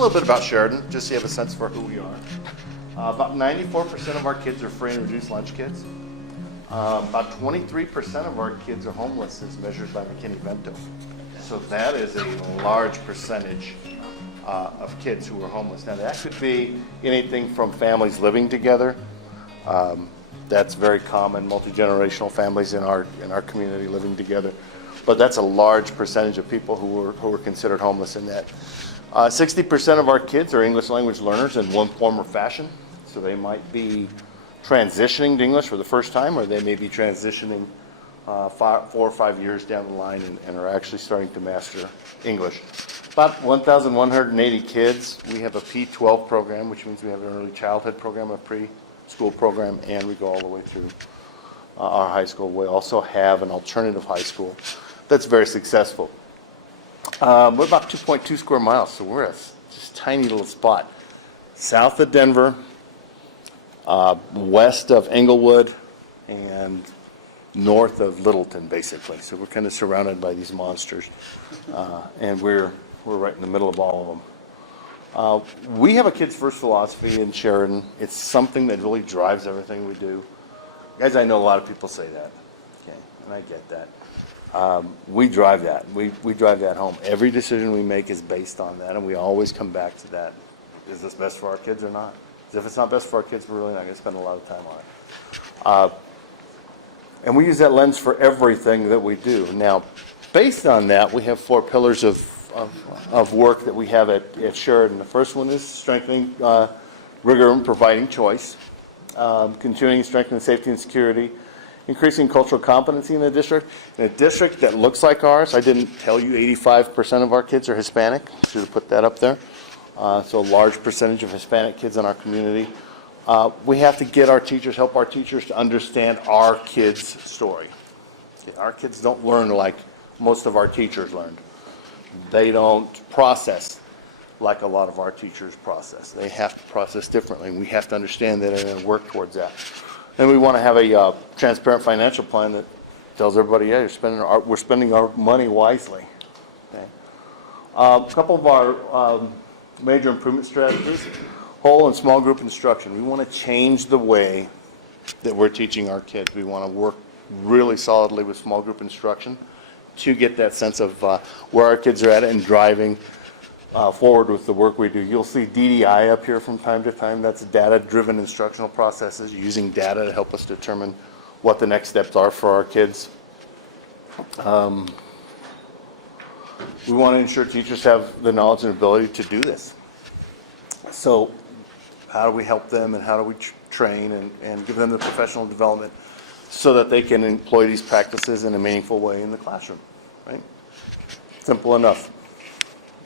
a little bit about Sheridan, just so you have a sense for who we are. About 94% of our kids are free and reduced lunch kids. About 23% of our kids are homeless as measured by McKinney-Vento. So that is a large percentage of kids who are homeless. Now that could be anything from families living together. That's very common, multi-generational families in our community living together. But that's a large percentage of people who are considered homeless in that. 60% of our kids are English language learners in one form or fashion. So they might be transitioning to English for the first time, or they may be transitioning 4 or 5 years down the line and are actually starting to master English. About 1,180 kids. We have a P-12 program, which means we have an early childhood program, a preschool program, and we go all the way through our high school. We also have an alternative high school that's very successful. We're about 2.2 square miles, so we're a just tiny little spot. South of Denver, west of Englewood, and north of Littleton, basically. So we're kind of surrounded by these monsters, and we're right in the middle of all of them. We have a kids first philosophy in Sheridan. It's something that really drives everything we do. Guys, I know a lot of people say that, okay, and I get that. We drive that. We drive that home. Every decision we make is based on that, and we always come back to that. Is this best for our kids or not? Because if it's not best for our kids, we're really not going to spend a lot of time on it. And we use that lens for everything that we do. Now, based on that, we have 4 pillars of work that we have at Sheridan. The first one is strengthening rigor and providing choice, continuing strengthening safety and security, increasing cultural competency in the district. In a district that looks like ours, I didn't tell you 85% of our kids are Hispanic. Should have put that up there. So a large percentage of Hispanic kids in our community. We have to get our teachers, help our teachers to understand our kids' story. Our kids don't learn like most of our teachers learned. They don't process like a lot of our teachers process. They have to process differently, and we have to understand that and work towards that. And we want to have a transparent financial plan that tells everybody, yeah, we're spending our money wisely. Okay. A couple of our major improvement strategies: whole and small group instruction. We want to change the way that we're teaching our kids. We want to work really solidly with small group instruction to get that sense of where our kids are at and driving forward with the work we do. You'll see DDI up here from time to time. That's data-driven instructional processes, using data to help us determine what the next steps are for our kids. We want to ensure teachers have the knowledge and ability to do this. So how do we help them, and how do we train and give them the professional development so that they can employ these practices in a meaningful way in the classroom, right? Simple enough,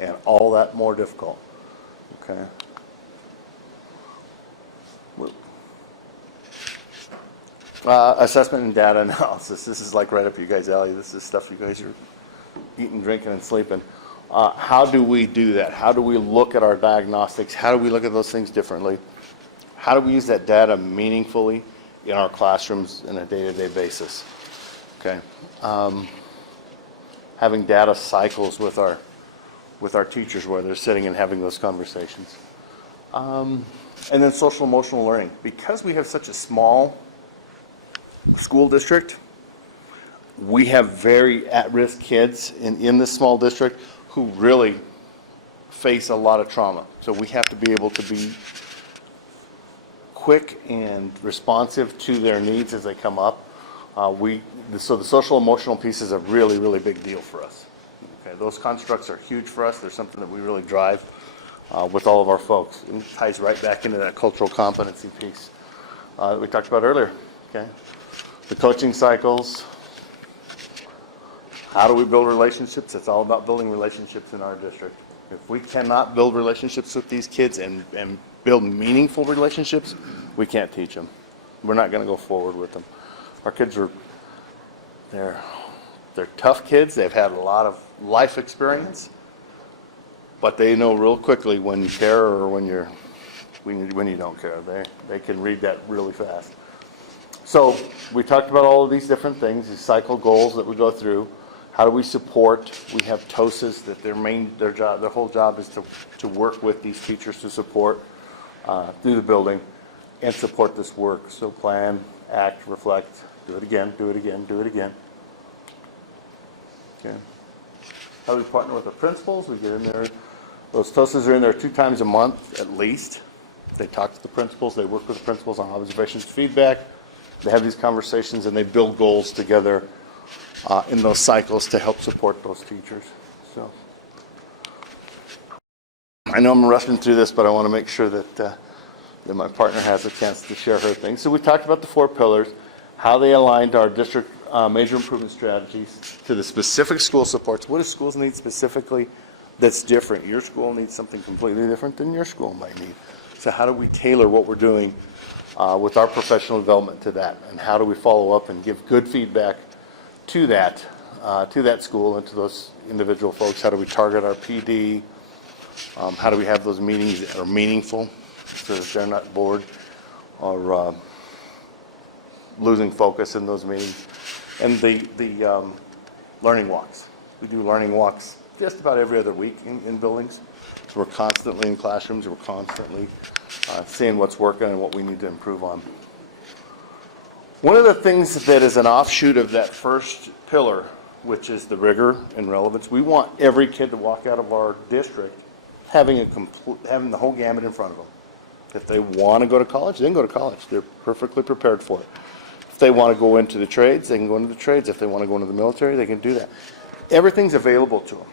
and all that more difficult, okay? Assessment and data analysis. This is like right up your guys' alley. This is stuff you guys are eating, drinking, and sleeping. How do we do that? How do we look at our diagnostics? How do we look at those things differently? How do we use that data meaningfully in our classrooms on a day-to-day basis? Okay. Having data cycles with our teachers where they're sitting and having those conversations. And then social emotional learning. Because we have such a small school district, we have very at-risk kids in this small district who really face a lot of trauma. So we have to be able to be quick and responsive to their needs as they come up. So the social emotional piece is a really, really big deal for us. Okay, those constructs are huge for us. They're something that we really drive with all of our folks. And it ties right back into that cultural competency piece that we talked about earlier. Okay, the coaching cycles. How do we build relationships? It's all about building relationships in our district. If we cannot build relationships with these kids and build meaningful relationships, we can't teach them. We're not going to go forward with them. Our kids they're tough kids. They've had a lot of life experience, but they know real quickly when you care or when you don't care. They can read that really fast. So we talked about all of these different things, these cycle goals that we go through. How do we support? We have TOSAs that their whole job is to work with these teachers to support through the building and support this work. So plan, act, reflect, do it again, do it again, do it again. Okay. How do we partner with the principals? We get in there. Those TOSAs are in there 2 times a month at least. They talk to the principals. They work with the principals on observations, feedback. They have these conversations and they build goals together in those cycles to help support those teachers. So I know I'm rushing through this, but I want to make sure that my partner has a chance to share her thing. So we talked about the 4 pillars, how they aligned our district major improvement strategies to the specific school supports. What do schools need specifically that's different? Your school needs something completely different than your school might need. So how do we tailor what we're doing with our professional development to that? And how do we follow up and give good feedback to that school and to those individual folks? How do we target our PD? How do we have those meetings that are meaningful so that they're not bored or losing focus in those meetings? And the learning walks. We do learning walks just about every other week in buildings. So we're constantly in classrooms. We're constantly seeing what's working and what we need to improve on. One of the things that is an offshoot of that first pillar, which is the rigor and relevance, we want every kid to walk out of our district having the whole gamut in front of them. If they want to go to college, they can go to college. They're perfectly prepared for it. If they want to go into the trades, they can go into the trades. If they want to go into the military, they can do that. Everything's available to them.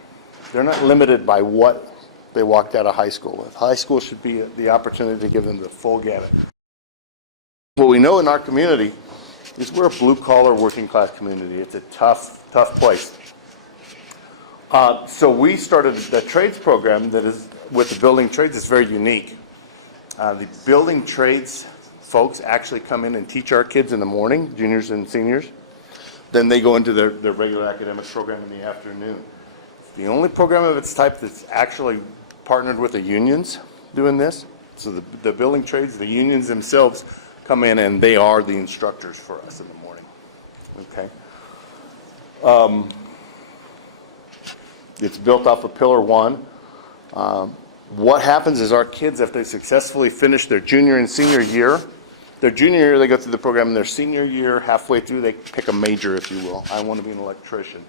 They're not limited by what they walked out of high school with. High school should be the opportunity to give them the full gamut. What we know in our community is we're a blue-collar working-class community. It's a tough place. So we started the trades program that is with the building trades. It's very unique. The building trades folks actually come in and teach our kids in the morning, juniors and seniors. Then they go into their regular academic program in the afternoon. It's the only program of its type that's actually partnered with the unions doing this. So the building trades, the unions themselves come in and they are the instructors for us in the morning. Okay. It's built off of Pillar 1. What happens is our kids, if they successfully finish their junior and senior year, their junior year they go through the program, and their senior year, halfway through, they pick a major, if you will. I want to be an electrician.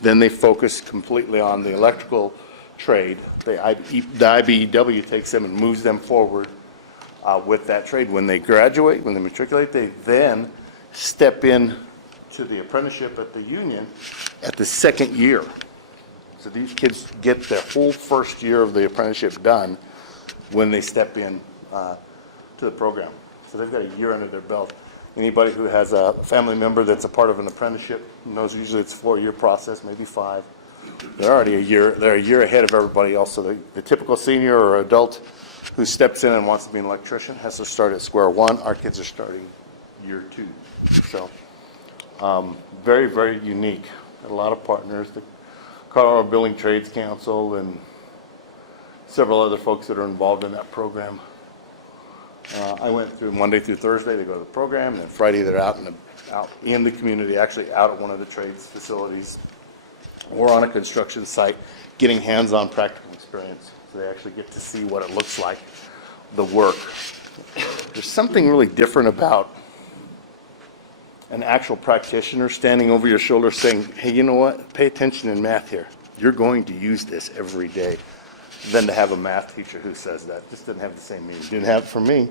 Then they focus completely on the electrical trade. The IBEW takes them and moves them forward with that trade. When they graduate, when they matriculate, they then step in to the apprenticeship at the union at the second year. So these kids get their whole first year of the apprenticeship done when they step in to the program. So they've got a year under their belt. Anybody who has a family member that's a part of an apprenticeship knows usually it's a 4-year process, maybe 5. They're already they're a year ahead of everybody else. So the typical senior or adult who steps in and wants to be an electrician has to start at square one. Our kids are starting year 2. So very, very unique. A lot of partners. The Colorado Building Trades Council and several other folks that are involved in that program. I went through Monday through Thursday. They go to the program, and then Friday they're out in the community, actually out at one of the trades facilities or on a construction site, getting hands-on practical experience. So they actually get to see what it looks like, the work. There's something really different about an actual practitioner standing over your shoulder saying, hey, you know what, pay attention in math here. You're going to use this every day. Than to have a math teacher who says that. Just didn't have the same meaning. Didn't have it for me.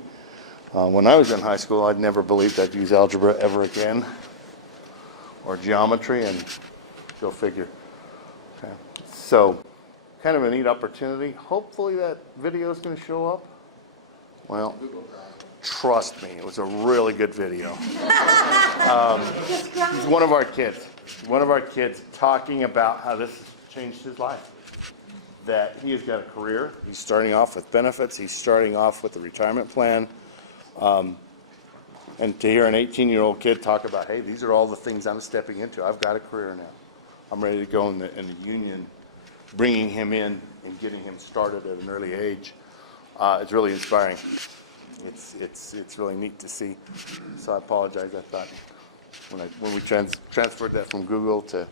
When I was in high school, I'd never believed I'd use algebra ever again, or geometry, and go figure. Okay. So, kind of a neat opportunity. Hopefully that video is going to show up. Well, trust me, it was a really good video. He's one of our kids. One of our kids talking about how this has changed his life. That he has got a career. He's starting off with benefits. He's starting off with a retirement plan. And to hear an 18-year-old kid talk about, hey, these are all the things I'm stepping into. I've got a career now. I'm ready to go in the union, bringing him in and getting him started at an early age. It's really inspiring. It's really neat to see. So I apologize. I thought when we transferred that from Google to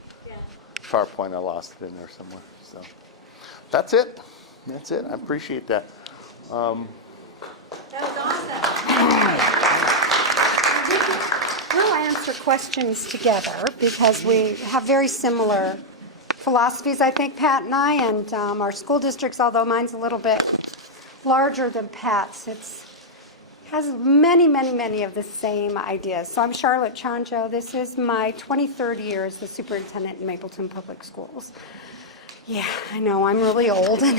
PowerPoint, I lost it in there somewhere. So that's it. That's it. I appreciate that. That was awesome. We'll answer questions together because we have very similar philosophies, I think, Pat and I, and our school districts, although mine's a little bit larger than Pat's, has many of the same ideas. So I'm Charlotte Ciancio. This is my 23rd year as the superintendent in Mapleton Public Schools. Yeah, I know, I'm really old, and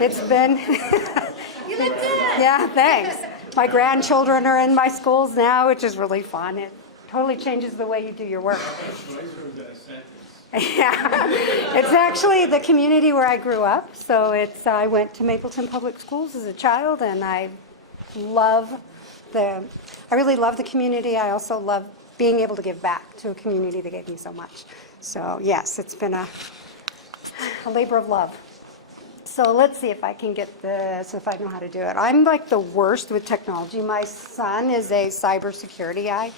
it's been... You look good. Yeah, thanks. My grandchildren are in my schools now, which is really fun. It totally changes the way you do your work. Yeah, it's actually the community where I grew up. So I went to Mapleton Public Schools as a child, and I really love the community. I also love being able to give back to a community that gave me so much. So yes, it's been a labor of love. So let's see if I can get this, if I know how to do it. I'm like the worst with technology. My son is a cybersecurity guy,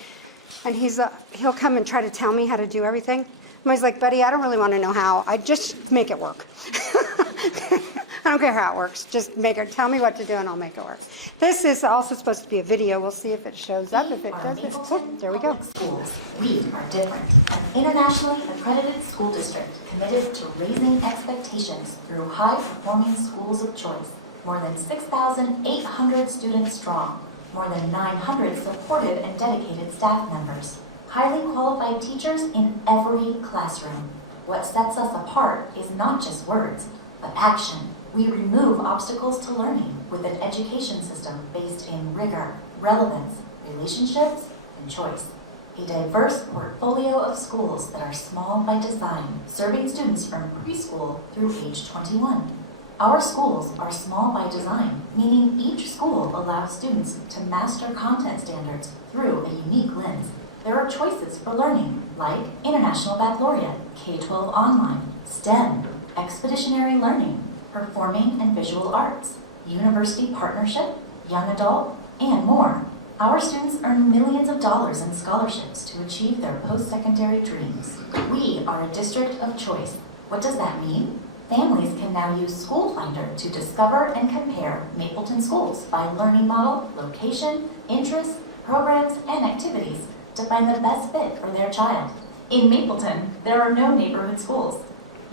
and he'll come and try to tell me how to do everything. I'm always like, buddy, I don't really want to know how. I just make it work. I don't care how it works. Just tell me what to do, and I'll make it work. This is also supposed to be a video. We'll see if it shows up. If it does, there we go. Schools. We are different. An internationally accredited school district committed to raising expectations through high-performing schools of choice. More than 6,800 students strong. More than 900 supportive and dedicated staff members. Highly qualified teachers in every classroom. What sets us apart is not just words, but action. We remove obstacles to learning with an education system based in rigor, relevance, relationships, and choice. A diverse portfolio of schools that are small by design, serving students from preschool through age 21. Our schools are small by design, meaning each school allows students to master content standards through a unique lens. There are choices for learning, like International Baccalaureate, K-12 online, STEM, expeditionary learning, performing and visual arts, university partnership, young adult, and more. Our students earn millions of dollars in scholarships to achieve their post-secondary dreams. We are a district of choice. What does that mean? Families can now use School Finder to discover and compare Mapleton schools by learning model, location, interests, programs, and activities to find the best fit for their child. In Mapleton, there are no neighborhood schools.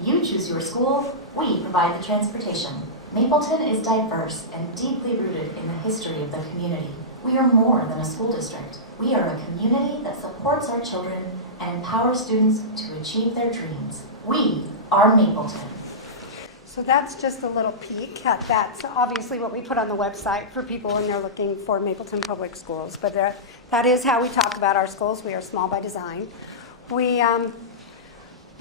You choose your school, we provide the transportation. Mapleton is diverse and deeply rooted in the history of the community. We are more than a school district. We are a community that supports our children and empowers students to achieve their dreams. We are Mapleton. So that's just a little peek. That's obviously what we put on the website for people when they're looking for Mapleton Public Schools. But that is how we talk about our schools. We are small by design. We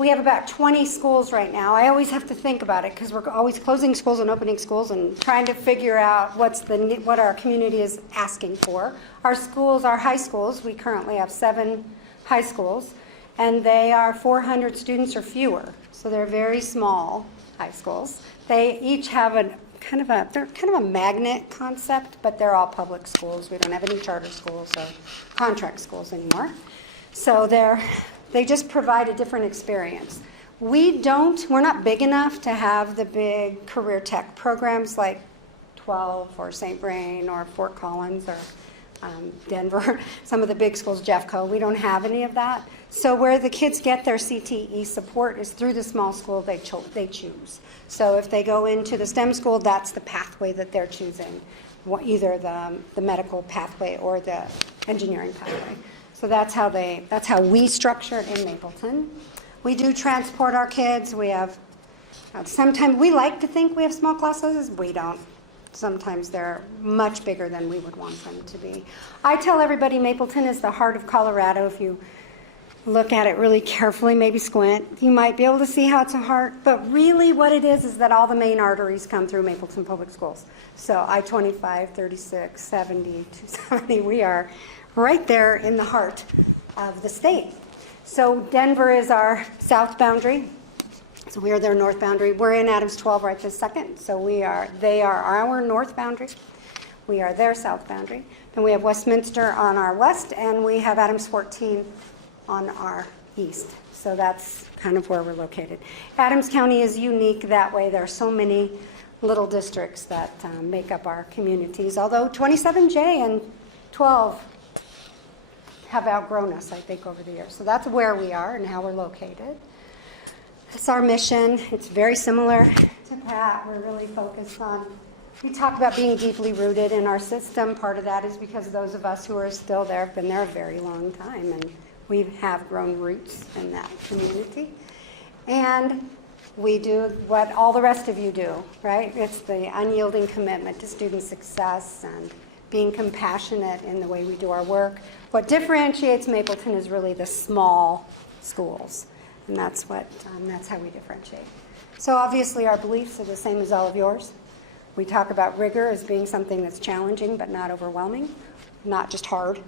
have about 20 schools right now. I always have to think about it because we're always closing schools and opening schools and trying to figure out what our community is asking for. Our schools, our high schools, we currently have 7 high schools, and they are 400 students or fewer. So they're very small high schools. They each have they're kind of a magnet concept, but they're all public schools. We don't have any charter schools or contract schools anymore. So they just provide a different experience. We're not big enough to have the big career tech programs like 12 or St. Vrain or Fort Collins or Denver, some of the big schools, Jeffco. We don't have any of that. So where the kids get their CTE support is through the small school they choose. So if they go into the STEM school, that's the pathway that they're choosing, either the medical pathway or the engineering pathway. So that's how we structure it in Mapleton. We do transport our kids. We have, sometimes we like to think we have small classes. We don't. Sometimes they're much bigger than we would want them to be. I tell everybody Mapleton is the heart of Colorado. If you look at it really carefully, maybe squint, you might be able to see how it's a heart. But really what it is that all the main arteries come through Mapleton Public Schools. So I-25, 36, 70, 270, we are right there in the heart of the state. So Denver is our south boundary. So we are their north boundary. We're in Adams 12 right this second. So they are our north boundary. We are their south boundary. Then we have Westminster on our west, and we have Adams 14 on our east. So that's kind of where we're located. Adams County is unique that way. There are so many little districts that make up our communities, although 27J and 12 have outgrown us, I think, over the years. So that's where we are and how we're located. It's our mission. It's very similar to Pat. We're really focused on, we talk about being deeply rooted in our system. Part of that is because those of us who are still there have been there a very long time, and we have grown roots in that community. And we do what all the rest of you do, right? It's the unyielding commitment to student success and being compassionate in the way we do our work. What differentiates Mapleton is really the small schools, and that's how we differentiate. So obviously our beliefs are the same as all of yours. We talk about rigor as being something that's challenging but not overwhelming, not just hard.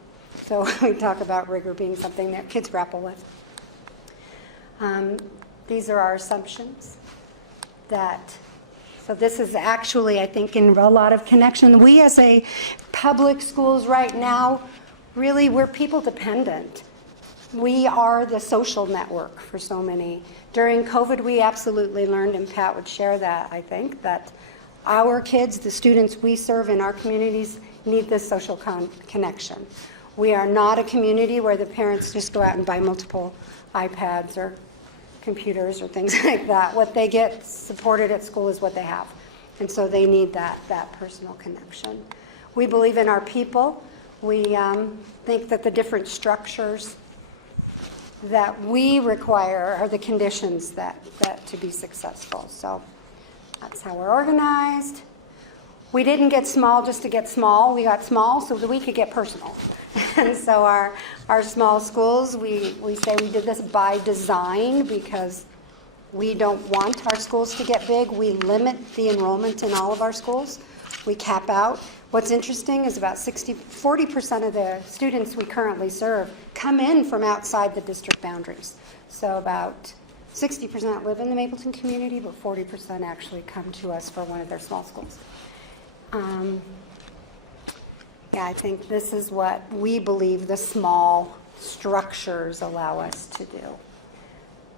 So we talk about rigor being something that kids grapple with. These are our assumptions. So this is actually, I think, in a lot of connection. We as a public schools right now, really, we're people dependent. We are the social network for so many. During COVID, we absolutely learned, and Pat would share that, I think, that our kids, the students we serve in our communities, need this social connection. We are not a community where the parents just go out and buy multiple iPads or computers or things like that. What they get supported at school is what they have. And so they need that personal connection. We believe in our people. We think that the different structures that we require are the conditions that to be successful. So that's how we're organized. We didn't get small just to get small. We got small so that we could get personal. And so our small schools, we say we did this by design because we don't want our schools to get big. We limit the enrollment in all of our schools. We cap out. What's interesting is about 40% of the students we currently serve come in from outside the district boundaries. So about 60% live in the Mapleton community, but 40% actually come to us for one of their small schools. I think this is what we believe the small structures allow us to do.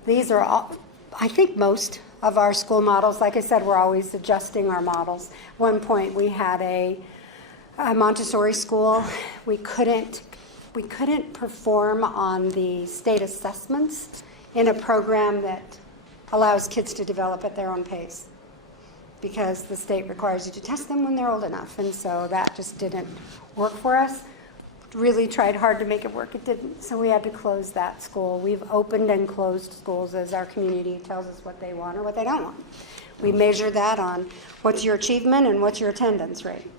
These are all, I think most of our school models, like I said, we're always adjusting our models. At one point we had a Montessori school. We couldn't perform on the state assessments in a program that allows kids to develop at their own pace, because the state requires you to test them when they're old enough. And so that just didn't work for us. Really tried hard to make it work. It didn't. So we had to close that school. We've opened and closed schools as our community tells us what they want or what they don't want. We measure that on what's your achievement and what's your attendance rate.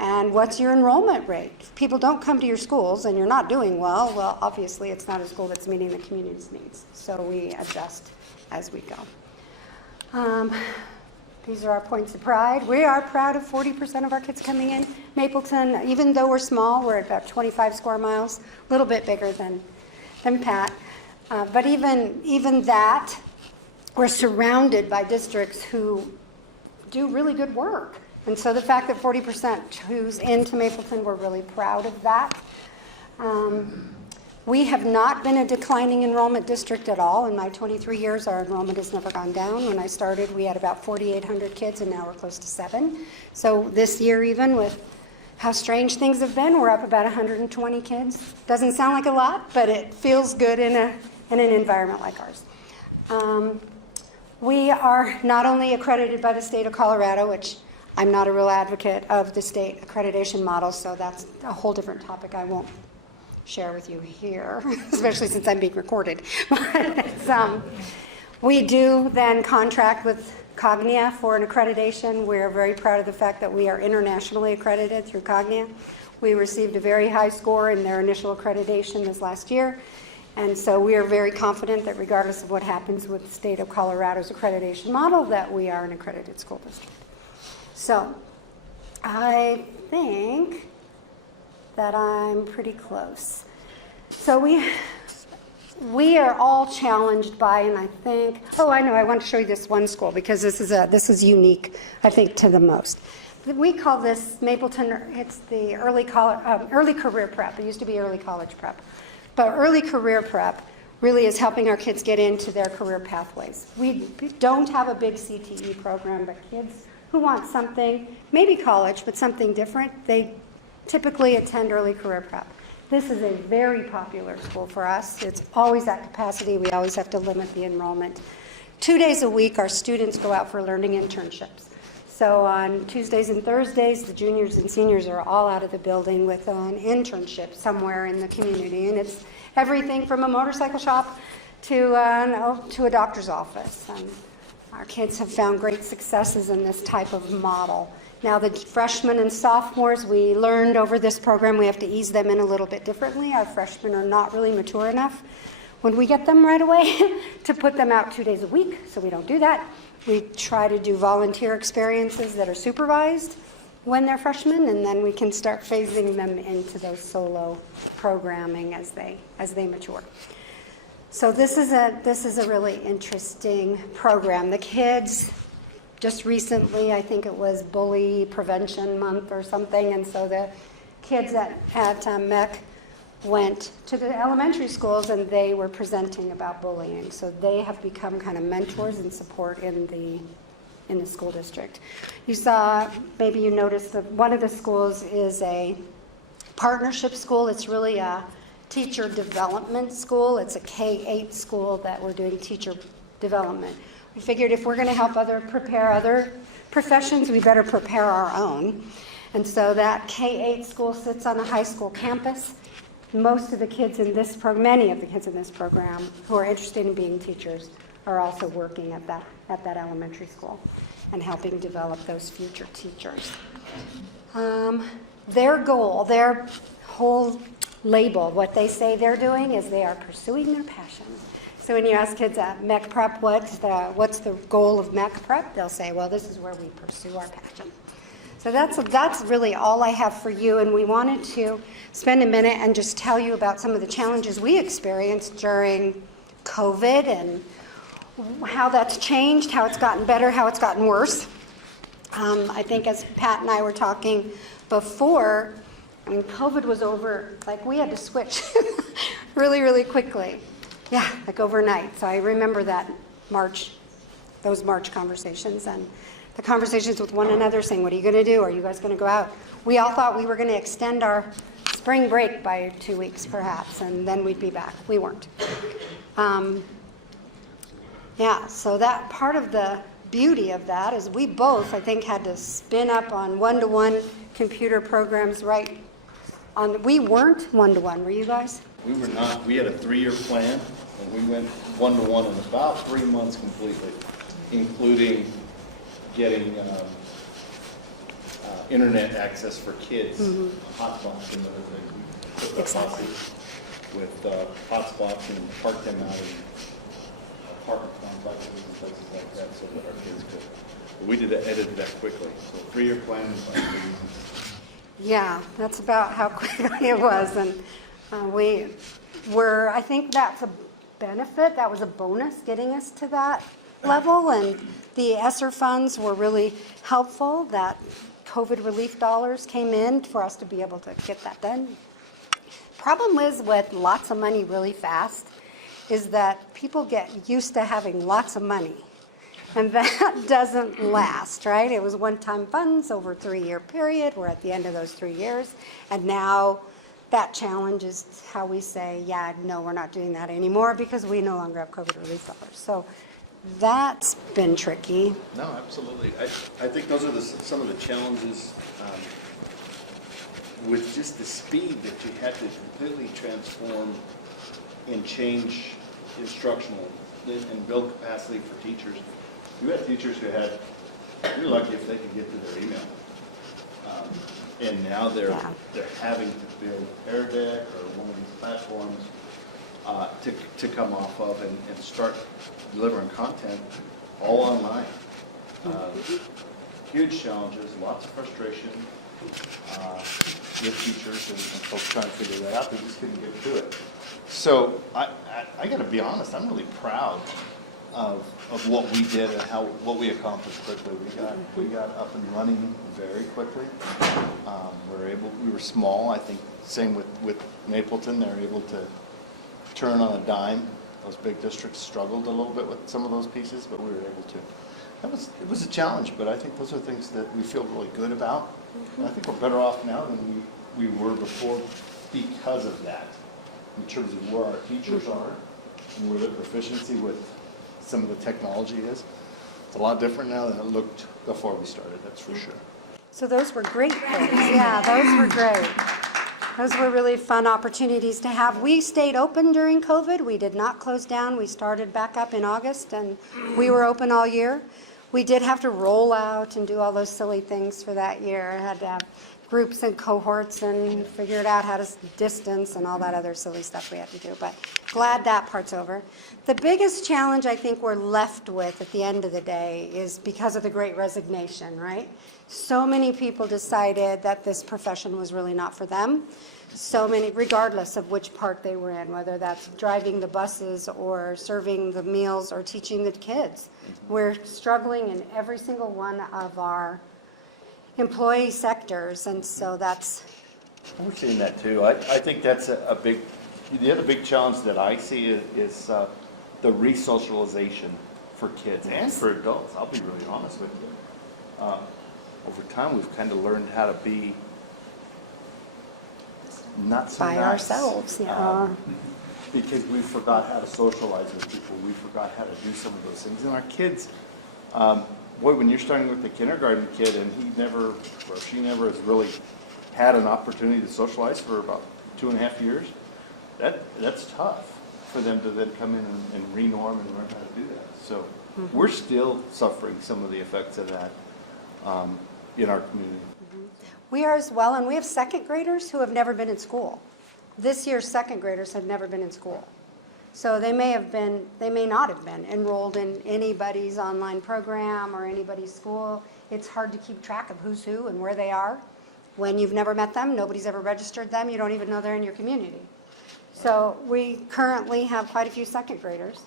And what's your enrollment rate? If people don't come to your schools and you're not doing well, obviously it's not a school that's meeting the community's needs. So we adjust as we go. These are our points of pride. We are proud of 40% of our kids coming in. Mapleton, even though we're small, we're at about 25 square miles, a little bit bigger than Pat. But even that, we're surrounded by districts who do really good work. And so the fact that 40% choose into Mapleton, we're really proud of that. We have not been a declining enrollment district at all. In my 23 years, our enrollment has never gone down. When I started, we had about 4,800 kids, and now we're close to 7. So this year, even with how strange things have been, we're up about 120 kids. Doesn't sound like a lot, but it feels good in an environment like ours. We are not only accredited by the state of Colorado, which I'm not a real advocate of the state accreditation model, so that's a whole different topic I won't share with you here, especially since I'm being recorded. We do then contract with Cognia for an accreditation. We're very proud of the fact that we are internationally accredited through Cognia. We received a very high score in their initial accreditation this last year, and so we are very confident that regardless of what happens with the state of Colorado's accreditation model, that we are an accredited school district. So I think that I'm pretty close. So we are all challenged by, and I think, I know, I want to show you this one school because this is unique, I think, to the most. We call this Mapleton, it's the early career prep. It used to be early college prep. But early career prep really is helping our kids get into their career pathways. We don't have a big CTE program, but kids who want something, maybe college, but something different, they typically attend early career prep. This is a very popular school for us. It's always at capacity. We always have to limit the enrollment. 2 days a week, our students go out for learning internships. So on Tuesdays and Thursdays, the juniors and seniors are all out of the building with an internship somewhere in the community. And it's everything from a motorcycle shop to a doctor's office. Our kids have found great successes in this type of model. Now the freshmen and sophomores, we learned over this program we have to ease them in a little bit differently. Our freshmen are not really mature enough when we get them right away to put them out 2 days a week, so we don't do that. We try to do volunteer experiences that are supervised when they're freshmen, and then we can start phasing them into those solo programming as they mature. So this is a really interesting program. The kids, just recently, I think it was Bully Prevention Month or something, and so the kids at MEC went to the elementary schools and they were presenting about bullying. So they have become kind of mentors and support in the school district. You saw, maybe you noticed that one of the schools is a partnership school. It's really a teacher development school. It's a K-8 school that we're doing teacher development. We figured if we're going to help prepare other professions, we better prepare our own. And so that K-8 school sits on a high school campus. Most of the kids in this program, many of the kids in this program who are interested in being teachers are also working at that elementary school and helping develop those future teachers. Their goal, their whole label, what they say they're doing is they are pursuing their passions. So when you ask kids at MEC Prep, what's the goal of MEC Prep, they'll say, well, this is where we pursue our passion. So that's really all I have for you, and we wanted to spend a minute and just tell you about some of the challenges we experienced during COVID and how that's changed, how it's gotten better, how it's gotten worse. I think as Pat and I were talking before, COVID was over, like we had to switch really, really quickly. Yeah, like overnight. So I remember those March conversations and the conversations with one another saying, what are you going to do? Are you guys going to go out? We all thought we were going to extend our spring break by 2 weeks perhaps, and then we'd be back. We weren't. Yeah, so that part of the beauty of that is we both, I think, had to spin up on one-to-one computer programs we weren't one-to-one, were you guys? We were not. We had a 3-year plan, and we went one-to-one in about 3 months completely, including getting internet access for kids, hotspots and everything. Exactly. With hotspots and park them out in apartment complexes and places like that so that our kids could. But we edited that quickly. So 3-year plan was like 3 years. Yeah, that's about how quickly it was. And I think that's a benefit. That was a bonus getting us to that level. And the ESSER funds were really helpful. That COVID relief dollars came in for us to be able to get that done. Problem is with lots of money really fast is that people get used to having lots of money. And that doesn't last, right? It was one-time funds over a 3-year period. We're at the end of those 3 years. And now that challenge is how we say, yeah, no, we're not doing that anymore because we no longer have COVID relief dollars. So that's been tricky. No, absolutely. I think those are some of the challenges with just the speed that you had to completely transform and change instructional and build capacity for teachers. You had teachers who you're lucky if they could get to their email. And now they're having to build Pear Deck or one of these platforms to come off of and start delivering content all online. Huge challenges, lots of frustration with teachers and folks trying to figure that out. They just couldn't get to it. So I got to be honest, I'm really proud of what we did and what we accomplished quickly. We got up and running very quickly. We were small. I think same with Mapleton. They were able to turn on a dime those big districts struggled a little bit with some of those pieces, but we were able to. It was a challenge, but I think those are things that we feel really good about. And I think we're better off now than we were before because of that, in terms of where our teachers are and where their proficiency with some of the technology is. It's a lot different now than it looked before we started, that's for sure. So those were great things. Yeah, those were great. Those were really fun opportunities to have. We stayed open during COVID. We did not close down. We started back up in August, and we were open all year. We did have to roll out and do all those silly things for that year. I had to have groups and cohorts and figured out how to distance and all that other silly stuff we had to do. But glad that part's over. The biggest challenge I think we're left with at the end of the day is because of the Great Resignation, right? So many people decided that this profession was really not for them. So many, regardless of which part they were in, whether that's driving the buses or serving the meals or teaching the kids. We're struggling in every single one of our employee sectors, and so that's... We're seeing that too. I think that's a big, the other big challenge that I see is the re-socialization for kids and for adults. I'll be really honest with you. Over time, we've kind of learned how to be not so by nice. Ourselves, yeah. Because we forgot how to socialize with people. We forgot how to do some of those things. And our kids, boy, when you're starting with the kindergarten kid and he never, or she never has really had an opportunity to socialize for about 2.5 years, that's tough for them to then come in and re-norm and learn how to do that. So we're still suffering some of the effects of that in our community. We are as well, and we have second graders who have never been in school. This year's second graders have never been in school. So they may not have been enrolled in anybody's online program or anybody's school. It's hard to keep track of who's who and where they are. When you've never met them, nobody's ever registered them, you don't even know they're in your community. So we currently have quite a few second graders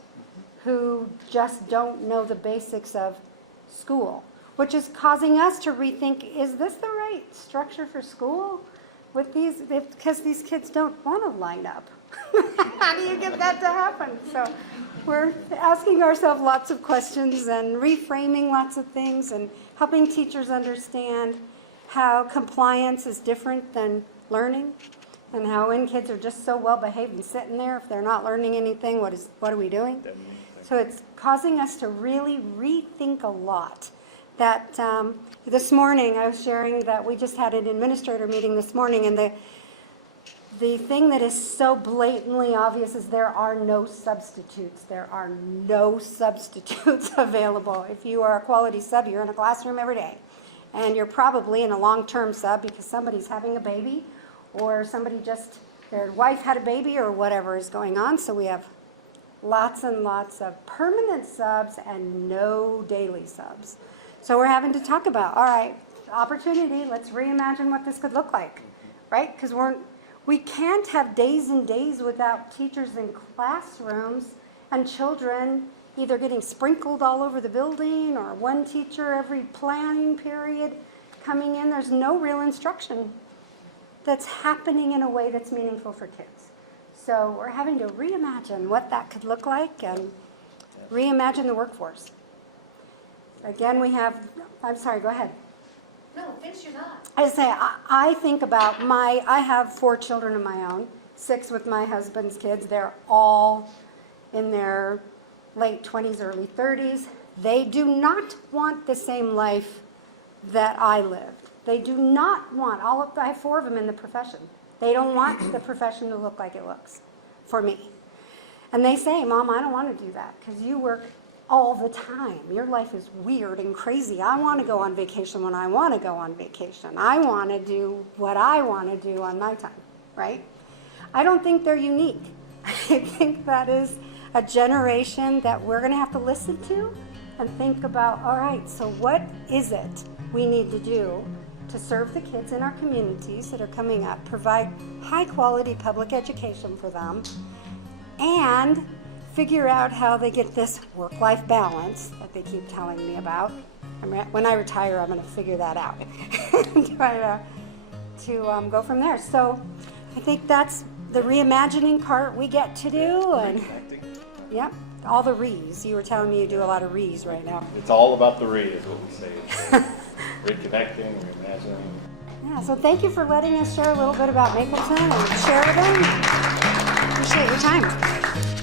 who just don't know the basics of school, which is causing us to rethink, is this the right structure for school? With these, because these kids don't want to line up. How do you get that to happen? So we're asking ourselves lots of questions and reframing lots of things and helping teachers understand how compliance is different than learning, and how when kids are just so well behaved and sitting there, if they're not learning anything, what are we doing? So it's causing us to really rethink a lot. That this morning I was sharing that we just had an administrator meeting this morning, and the thing that is so blatantly obvious is there are no substitutes. There are no substitutes available. If you are a quality sub, you're in a classroom every day. And you're probably in a long-term sub because somebody's having a baby, or somebody just, their wife had a baby, or whatever is going on. So we have lots and lots of permanent subs and no daily subs. So we're having to talk about, all right, opportunity, let's reimagine what this could look like, right? Because we can't have days and days without teachers in classrooms and children either getting sprinkled all over the building or one teacher every planning period coming in. There's no real instruction that's happening in a way that's meaningful for kids. So we're having to reimagine what that could look like and reimagine the workforce. Again, we have, I'm sorry, go ahead. No, finish your thought. I say, I think about I have 4 children of my own, 6 with my husband's kids. They're all in their late 20s, early 30s. They do not want the same life that I lived. They do not want, I have 4 of them in the profession. They don't want the profession to look like it looks for me. And they say, Mom, I don't want to do that because you work all the time. Your life is weird and crazy. I want to go on vacation when I want to go on vacation. I want to do what I want to do on my time, right? I don't think they're unique. I think that is a generation that we're going to have to listen to and think about, all right, so what is it we need to do to serve the kids in our communities that are coming up, provide high quality public education for them, and figure out how they get this work-life balance that they keep telling me about. When I retire, I'm going to figure that out and try to go from there. So I think that's the reimagining part we get to do. And Yep, all the re's. You were telling me you do a lot of re's right now. It's all about the re, is what we say. Reconnecting, reimagining. Yeah, so thank you for letting us share a little bit about Mapleton and Sheridan. Appreciate your time.